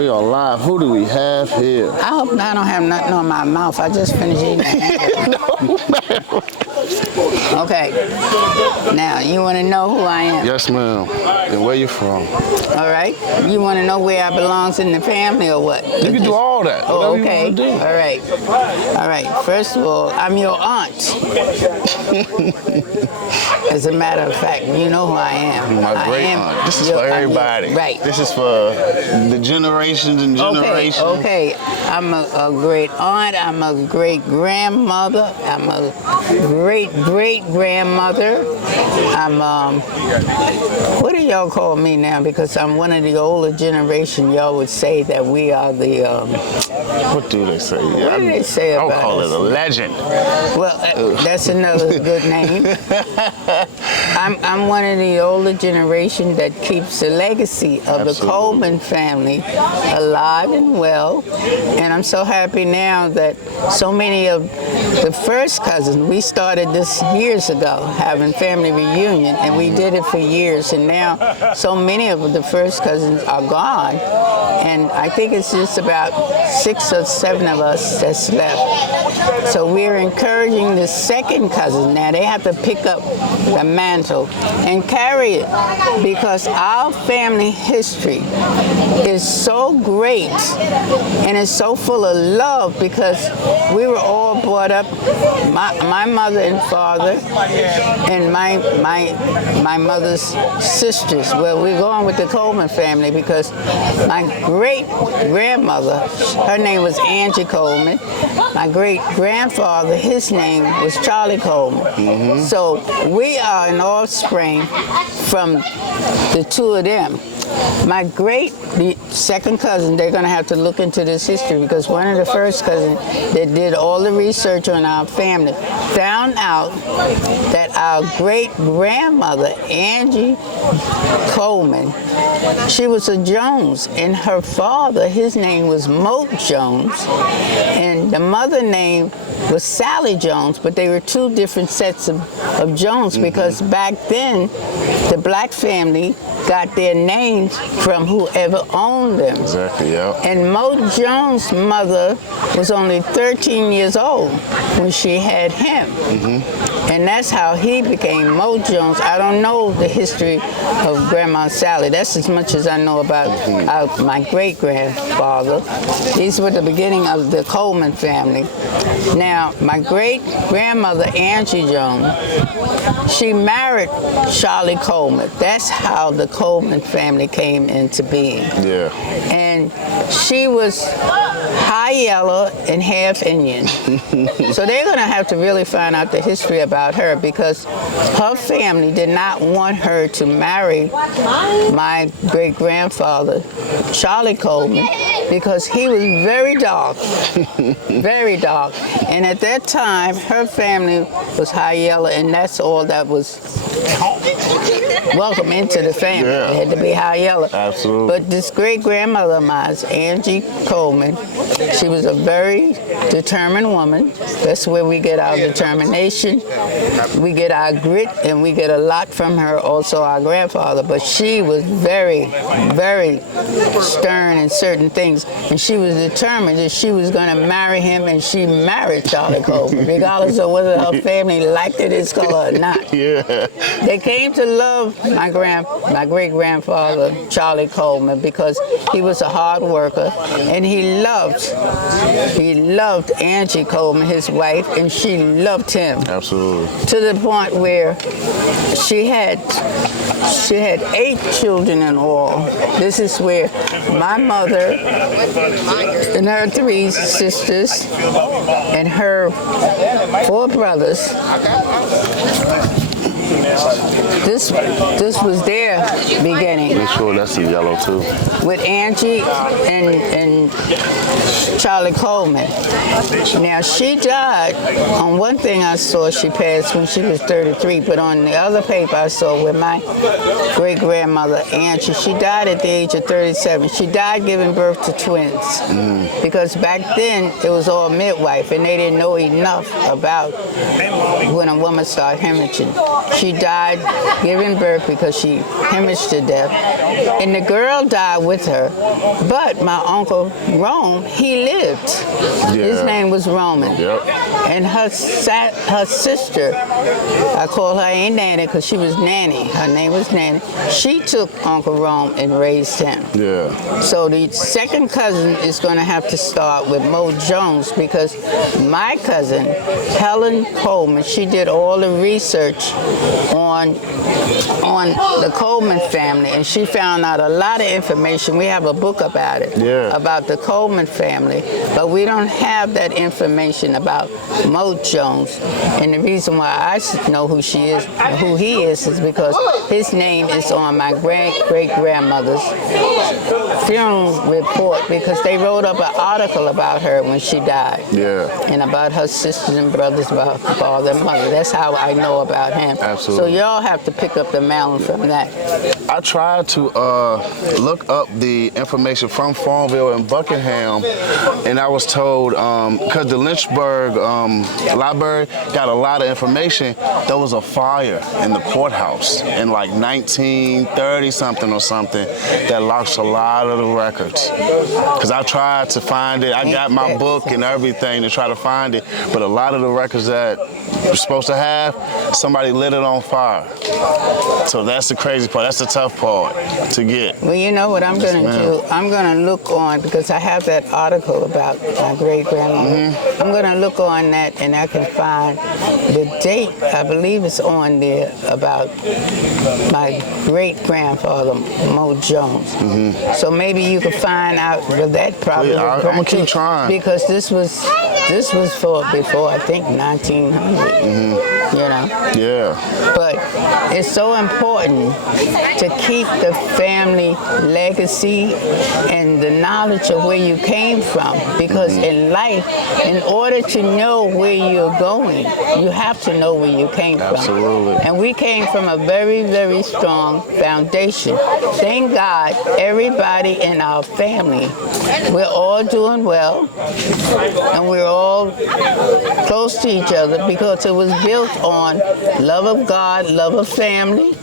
We are live. Who do we have here? I hope I don't have nothing on my mouth. I just finished eating. Okay. Now, you want to know who I am? Yes, ma'am. And where you from? All right. You want to know where I belongs in the family or what? You can do all that. Oh, Whatever okay. you want to do. All right. All right. First of all, I'm your aunt. As a matter of fact, you know who I am. My great aunt. This is for everybody. Right. This is for the generations and generations. Okay. I'm a great aunt. I'm a great grandmother. I'm a great great grandmother. I'm what do y'all call me now? Because I'm one of the older generation. Y'all would say that we are the What do they say? What do they say about us? I'll call it a legend. Well, that's another good name. I'm one of the older generation that keeps the legacy of the Coleman family alive and well. And I'm so happy now that so many of the first cousins, we started this years ago, having family reunion, and we did it for years. And now so many of the first cousins are gone. And I think it's just about 6 or 7 of us that's left. So we're encouraging the second cousins now. They have to pick up the mantle and carry it, because our family history is so great and it's so full of love, because we were all brought up, my mother and father and my mother's sisters. Well, we're going with the Coleman family because my great grandmother, her name was Angie Coleman. My great grandfather, his name was Charlie Coleman. Mm-hmm. So we are an offspring from the two of them. The second cousin, they're going to have to look into this history, because one of the first cousins that did all the research on our family found out that our great grandmother, Angie Coleman, she was a Jones, and her father, his name was Moat Jones, and the mother name was Sally Jones, but they were two different sets of Jones, because back then the black family got their names from whoever owned them. Exactly, yeah. And Moat Jones' mother was only 13 years old when she had him. Mm-hmm. And that's how he became Moat Jones. I don't know the history of Grandma Sally. That's as much as I know about my great-grandfather. These were the beginning of the Coleman family. Now, my great-grandmother, Angie Jones, she married Charlie Coleman. That's how the Coleman family came into being. Yeah. And she was high yellow and half Indian. So they're going to have to really find out the history about her, because her family did not want her to marry my great-grandfather, Charlie Coleman, because he was very dark, very dark. And at that time, her family was high yellow, and that's all that was welcome into the family. Yeah. It had to be high yellow. Absolutely. But this great-grandmother of mine, Angie Coleman, she was a very determined woman. That's where we get our determination. We get our grit, and we get a lot from her, also our grandfather. But she was very, very stern in certain things. And she was determined that she was going to marry him, and she married Charlie Coleman, regardless of whether her family liked it, his color or not. Yeah. They came to love my great-grandfather, Charlie Coleman, because he was a hard worker, and he loved Angie Coleman, his wife, and she loved him. Absolutely. To the point where she had 8 children in all. This is where my mother and her 3 sisters and her 4 brothers, this was their beginning. Make sure that's in yellow too. With Angie and Charlie Coleman. Now, she died, on one thing I saw, she passed when she was 33, but on the other paper I saw with my great-grandmother, Angie, she died at the age of 37. She died giving birth to twins. Because back then, it was all midwife, and they didn't know enough about when a woman started hemorrhaging. She died giving birth because she hemorrhaged to death. And the girl died with her. But my Uncle Rome, he lived. His name was Roman. Yep. And her sister, I call her Aunt Nanny because she was Nanny. Her name was Nanny. She took Uncle Rome and raised him. Yeah. So the second cousin is going to have to start with Mo Jones because my cousin, Helen Coleman, she did all the research on the Coleman family, and she found out a lot of information. We have a book about it, about the Coleman family, but we don't have that information about Mo Jones. And the reason why I know who he is because his name is on my great-grandmother's funeral report because they wrote up an article about her when she died. Yeah. And about her sisters and brothers, about her father and mother. That's how I know about him. Absolutely. So y'all have to pick up the mountain from that. I tried to look up the information from Farmville and Buckingham, and I was told, because the Lynchburg Library got a lot of information, there was a fire in the courthouse in like 1930 something or something that lost a lot of the records. Because I tried to find it. I got my book and everything to try to find it, but a lot of the records that we're supposed to have, somebody lit it on fire. So that's the crazy part. That's the tough part to get. Well, you know what I'm going to do? I'm going to look on, because I have that article about my great-grandmother. I'm going to look on that, and I can find the date. I believe it's on there about my great-grandfather, Mo Jones. So maybe you can find out with that problem. Yeah, I'm going to keep trying. Because this was for before, I think, 1900. You know? Yeah. But it's so important to keep the family legacy and the knowledge of where you came from, because in life, in order to know where you're going, you have to know where you came from. Absolutely. And we came from a very, very strong foundation. Thank God, everybody in our family, we're all doing well, and we're all close to each other because it was built on love of God, love of family,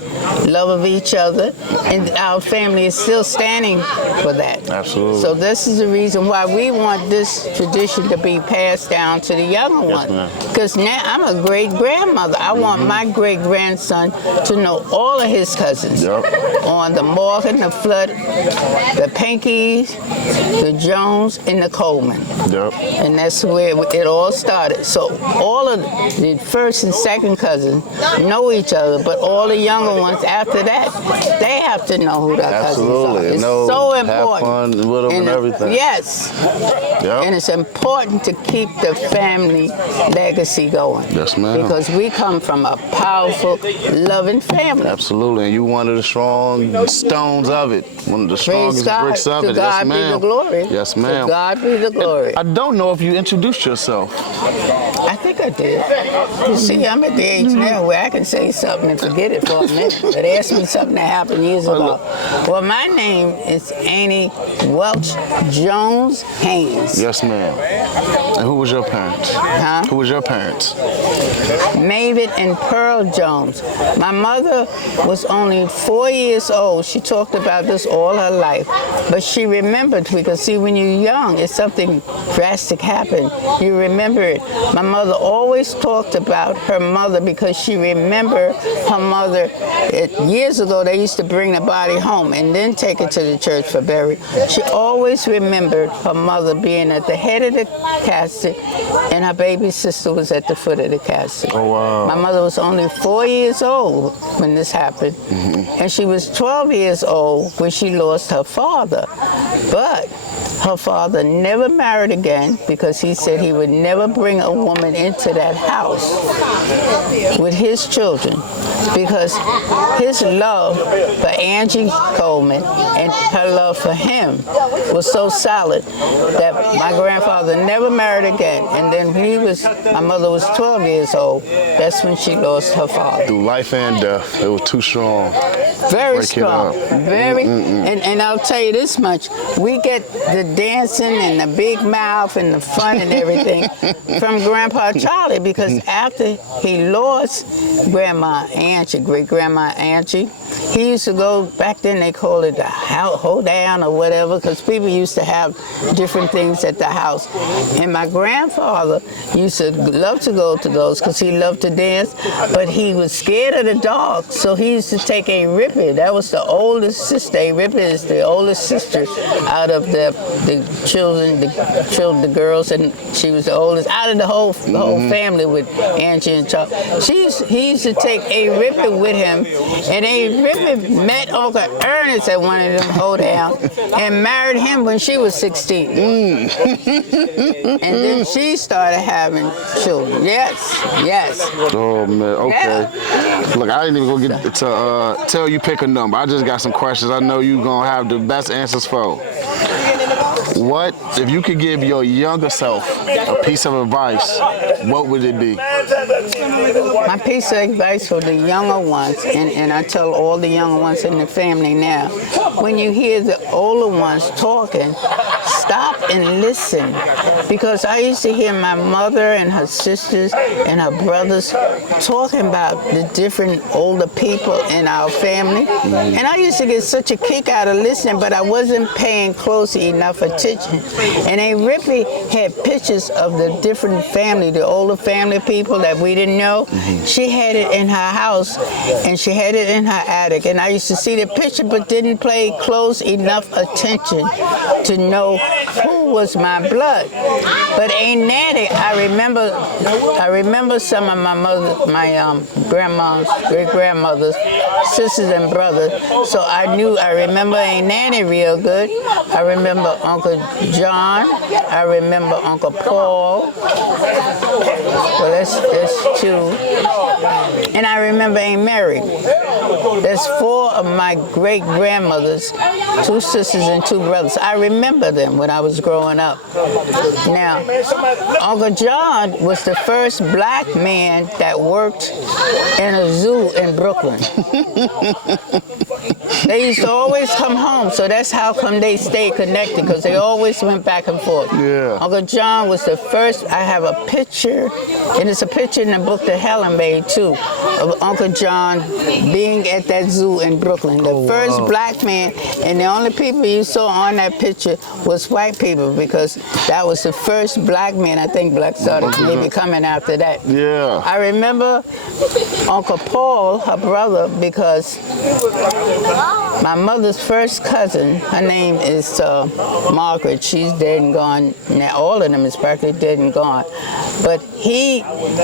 love of each other, and our family is still standing for that. Absolutely. So this is the reason why we want this tradition to be passed down to the younger ones. Because now I'm a great-grandmother. I want my great-grandson to know all of his cousins. On the Morgan, the Flood, the Pinkeys, the Jones, and the Coleman. And that's where it all started. So all of the first and second cousins know each other, but all the younger ones after that, they have to know who their cousins are. It's so important. Have fun with them and everything. Yes. And it's important to keep the family legacy going. Yes, ma'am. Because we come from a powerful, loving family. Absolutely. And you one of the strong stones of it. One of the strongest bricks of it. To God be the glory. Yes, ma'am. To God be the glory. I don't know if you introduced yourself. I think I did. You see, I'm at the age now where I can say something and forget it for a minute. But ask me something that happened years ago. Well, my name is Annie Welch Jones Haynes. Yes, ma'am. And who was your parents? Huh? Who was your parents? Mavid and Pearl Jones. My mother was only 4 years old. She talked about this all her life. But she remembered, because see, when you're young, if something drastic happened, you remember it. My mother always talked about her mother because she remembered her mother. Years ago, they used to bring the body home and then take it to the church for burial. She always remembered her mother being at the head of the casket, and her baby sister was at the foot of the casket. Oh, wow. My mother was only 4 years old when this happened, and she was 12 years old when she lost her father. But her father never married again because he said he would never bring a woman into that house with his children, because his love for Angie Coleman and her love for him was so solid that my grandfather never married again. And then when my mother was 12 years old, that's when she lost her father. Through life and death, it was too strong. Very Break it strong. up. Very. And I'll tell you this much: we get the dancing and the big mouth and the fun and everything from Grandpa Charlie, because after he lost Grandma Angie, great Grandma Angie, he used to go, back then they called it the hold down or whatever, because people used to have different things at the house. And my grandfather used to love to go to those because he loved to dance, but he was scared of the dark, so he used to take a Rippy. That was the oldest sister. A Rippy is the oldest sister out of the children, the girls, and she was the oldest out of the whole family with Angie and Charlie. He used to take a Rippy with him, and a Rippy met Uncle Ernest at one of them hold down and married him when she was 16. And then she started having children. Yes. Oh man, okay. Yeah. Look, I didn't even go get to tell you pick a number. I just got some questions I know you're gonna have the best answers for. What, if you could give your younger self a piece of advice, what would it be? My piece of advice for the younger ones, and I tell all the younger ones in the family now, when you hear the older ones talking, stop and listen. Because I used to hear my mother and her sisters and her brothers talking about the different older people in our family. And I used to get such a kick out of listening, but I wasn't paying close enough attention. And they really had pictures of the different family, the older family people that we didn't know. She had it in her house, and she had it in her attic. And I used to see the picture, but didn't pay close enough attention to know who was my blood. But Aunt Nanny, I remember some of my grandma's, great-grandmother's sisters and brothers. So I remember Aunt Nanny real good. I remember Uncle John. I remember Uncle Paul. Well, that's two. And I remember Aunt Mary. There's 4 of my great-grandmothers, 2 sisters and 2 brothers. I remember them when I was growing up. Now, Uncle John was the first black man that worked in a zoo in Brooklyn. They used to always come home, so that's how come they stayed connected, because they always went back and forth. Yeah. Uncle John was the first. I have a picture, and it's a picture in the book that Helen made too, of Uncle John being at that zoo in Brooklyn. The first black man, and the only people you saw on that picture was white people, because that was the first black man. I think black started maybe coming after that. Yeah. I remember Uncle Paul, her brother, because my mother's first cousin, her name is Margaret. She's dead and gone now. All of them is practically dead and gone. But he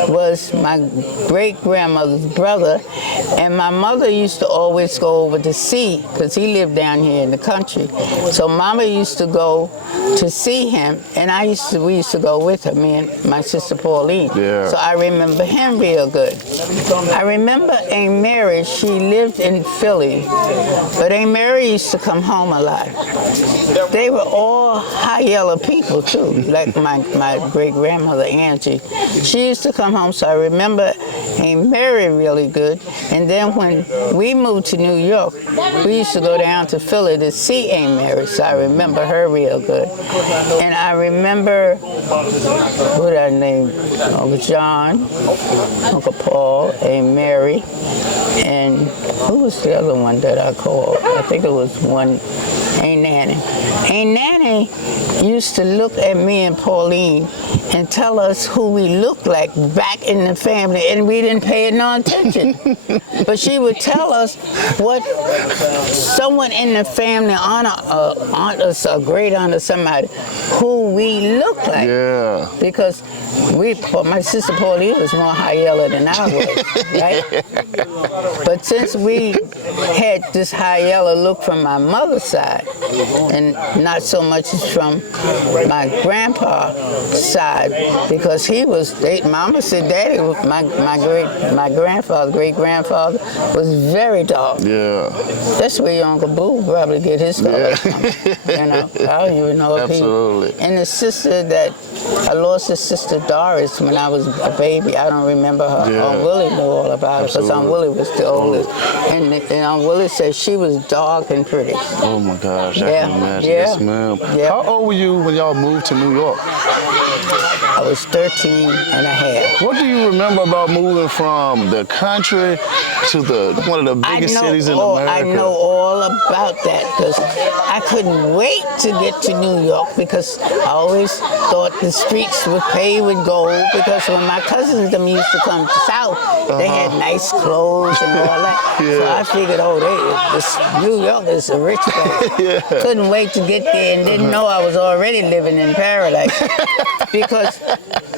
was my great-grandmother's brother, and my mother used to always go over to see, because he lived down here in the country. So Mama used to go to see him, and we used to go with her, me and my sister Pauline. Yeah. So I remember him real good. I remember Aunt Mary, she lived in Philly, but Aunt Mary used to come home a lot. They were all high yellow people too, like my great-grandmother Angie. She used to come home, so I remember Aunt Mary really good. And then when we moved to New York, we used to go down to Philly to see Aunt Mary, so I remember her real good. And I remember, what did I name? Uncle John, Uncle Paul, Aunt Mary, and who was the other one that I called? I think it was one, Aunt Nanny. Aunt Nanny used to look at me and Pauline and tell us who we looked like back in the family, and we didn't pay it no attention. But she would tell us what someone in the family, aunt us, a great aunt or somebody, who we looked like. Yeah. Because my sister Pauline was more high yellow than I was, right? But since we had this high yellow look from my mother's side, side, and not so much as from my grandpa's side, because Mama said Daddy, my great grandfather was very dark. Yeah. That's where your Uncle Boo probably get his color from. You know, I don't even know if Absolutely. And the sister that I lost, his sister Doris, when I was a baby. I don't remember her. Yeah. Aunt Willie knew all about it because Aunt Absolutely. Willie was the oldest. And Aunt Willie said she was dark and pretty. Oh my gosh, I Yeah, can imagine. yeah, Yes, ma'am. yeah. How old were you when y'all moved to New York? I was 13 and a half. What do you remember about moving from the country to one of the biggest cities in America? I know all about that because I couldn't wait to get to New York because I always thought the streets were paved with gold, because when my cousins them used to come south, they had nice clothes and all that. Yeah. So I figured, New York is a rich place. Yeah. Couldn't wait to get there and didn't know I was already living in paradise because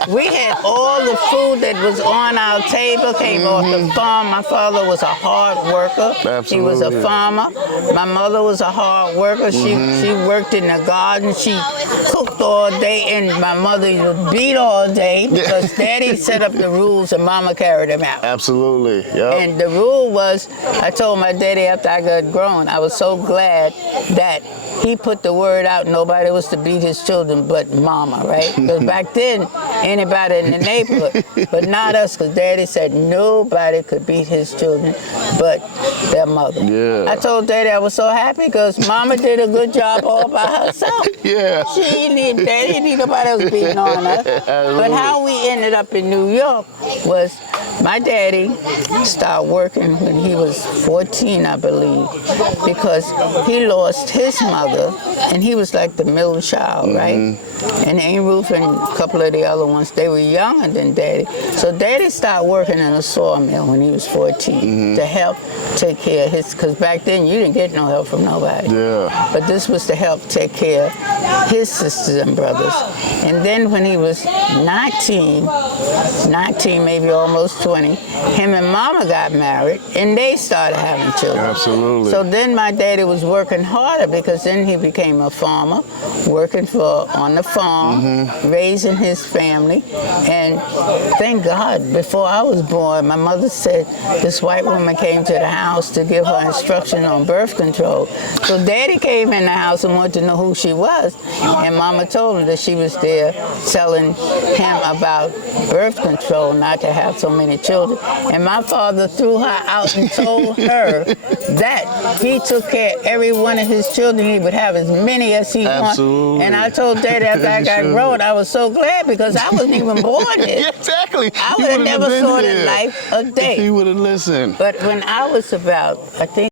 we had all the food that was on our table came off the farm. My father was a hard worker. Absolutely. He was a farmer. My mother was a hard worker. She worked in the garden. She cooked all day, and my mother would beat all day because Daddy set up the rules and Mama carried them out. Absolutely. Yep. And the rule was, I told my daddy after I got grown, I was so glad that he put the word out, nobody was to beat his children but Mama, right? Because back then, anybody in the neighborhood, but not us, because Daddy said nobody could beat his children but their mother. Yeah. I told Daddy I was so happy because Mama did a good job all by herself. Yeah. She didn't need nobody else beating on us. But how we ended up in New York was my daddy started working when he was 14, I believe, because he lost his mother, and he was like the middle child, right? And Aunt Ruth and a couple of the other ones, they were younger than Daddy. So Daddy started working in a sawmill when he was 14 to help take care of his, because back then you didn't get no help from nobody. Yeah. But this was to help take care of his sisters and brothers. And then when he was 19, maybe almost 20, him and Mama got married, and they started having children. Absolutely. So then my daddy was working harder because then he became a farmer, working on the farm, raising his family. And thank God, before I was born, my mother said this white woman came to the house to give her instruction on birth control. So Daddy came in the house and wanted to know who she was, and Mama told him that she was there telling him about birth control, not to have so many children. And my father threw her out and told her that he took care of every one of his children. He would have as many as he Absolutely. wanted. And I told Daddy after I got grown, I was so glad because I wasn't even born yet. Yeah, exactly. I You would have wouldn't never been saw here the life a day. He would have listened. But when I was about, I think,